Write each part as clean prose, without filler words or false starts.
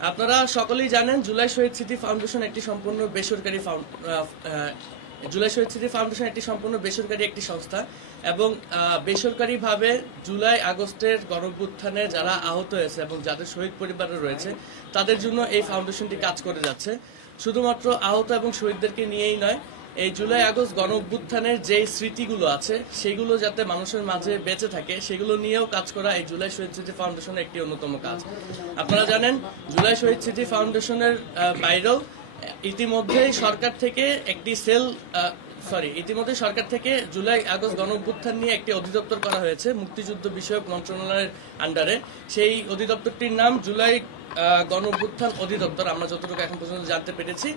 আপনারা সকলেই জানেন জুলাই শহীদ স্মৃতি ফাউন্ডেশন একটি সম্পূর্ণ বেসরকারি একটি সংস্থা এবং বেসরকারিভাবে জুলাই আগস্টের গণঅভ্যুত্থানে যারা আহত হয়েছে এবং যাদের শহীদ পরিবারে রয়েছে তাদের জন্য এই ফাউন্ডেশনটি কাজ করে যাচ্ছে। শুধুমাত্র আহত এবং শহীদদেরকে নিয়েই নয়, এই জুলাই আগস্ট গণঅভ্যুত্থানের যে স্মৃতিগুলো আছে সেগুলো যাতে মানুষের মাঝে বেঁচে থাকে সেগুলো নিয়েও কাজ করা এই জুলাই শহীদ স্মৃতি ফাউন্ডেশনের একটি অন্যতম কাজ। আপনারা জানেন জুলাই শহীদ স্মৃতি ফাউন্ডেশনের বাইরেও ইতিমধ্যে সরকার থেকে জুলাই আগস্ট গণঅভ্যুত্থান নিয়ে একটি অধিদপ্তর করা হয়েছে মুক্তিযুদ্ধ বিষয়ক মন্ত্রণালয়ের আন্ডারে। সেই অধিদপ্তরটির নাম জুলাই গণঅভ্যুত্থান অধিদপ্তর, আমরা যতটুকু এখন পর্যন্ত জানতে পেরেছি,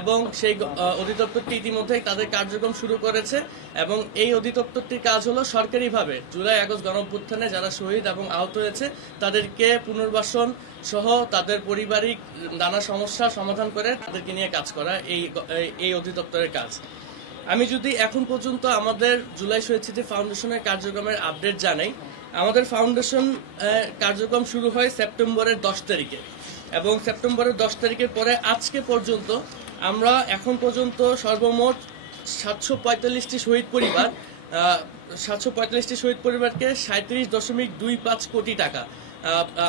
এবং সেই অধিদপ্তরটি ইতিমধ্যে তাদের কার্যক্রম শুরু করেছে এবং এই অধিদপ্তরটির কাজ হলো সরকারিভাবে জুলাই আগস্ট গণঅভ্যুত্থানে যারা শহীদ এবং আহত হয়েছে তাদেরকে পুনর্বাসন সহ তাদের পারিবারিক নানা সমস্যার সমাধান করে তাদেরকে নিয়ে কাজ করা এই অধিদপ্তরের কাজ। আমি যদি এখন পর্যন্ত আমাদের জুলাই শহীদ স্মৃতি ফাউন্ডেশনের কার্যক্রমের আপডেট জানাই, আমাদের ফাউন্ডেশন কার্যক্রম শুরু হয় সেপ্টেম্বরের 10 তারিখে এবং সেপ্টেম্বরের 10 তারিখের পরে আজকে পর্যন্ত আমরা এখন পর্যন্ত সর্বমোট 745টি শহীদ পরিবারকে 37.25 কোটি টাকা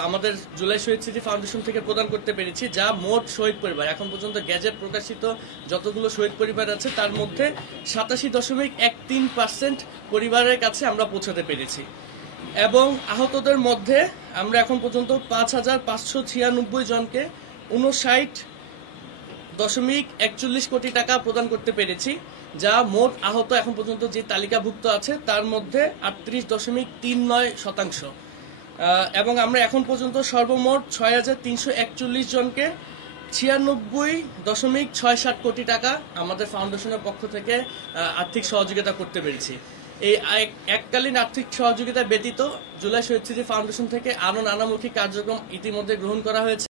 আমাদের জুলাই শহীদ স্মৃতি ফাউন্ডেশন থেকে প্রদান করতে পেরেছি, যা মোট শহীদ পরিবার এখন পর্যন্ত গ্যাজেট প্রকাশিত যতগুলো শহীদ পরিবার আছে তার মধ্যে 87.13% পরিবারের কাছে আমরা পৌঁছাতে পেরেছি। এবং আহতদের মধ্যে আমরা এখন পর্যন্ত 5,596 জনকে 59.41 কোটি টাকা প্রদান করতে পেরেছি, যা মোট আহত এখন পর্যন্ত যে তালিকাভুক্ত আছে তার মধ্যে 38.39%। এবং আমরা এখন পর্যন্ত সর্বমোট 6,341 জনকে 96.67 কোটি টাকা আমাদের ফাউন্ডেশনের পক্ষ থেকে আর্থিক সহযোগিতা করতে পেরেছি। এই এককালীন আর্থিক সহযোগিতা ব্যতীত জুলাই শহীদ স্মৃতি ফাউন্ডেশন থেকে আরো নানামুখী কার্যক্রম ইতিমধ্যে গ্রহণ করা হয়েছে।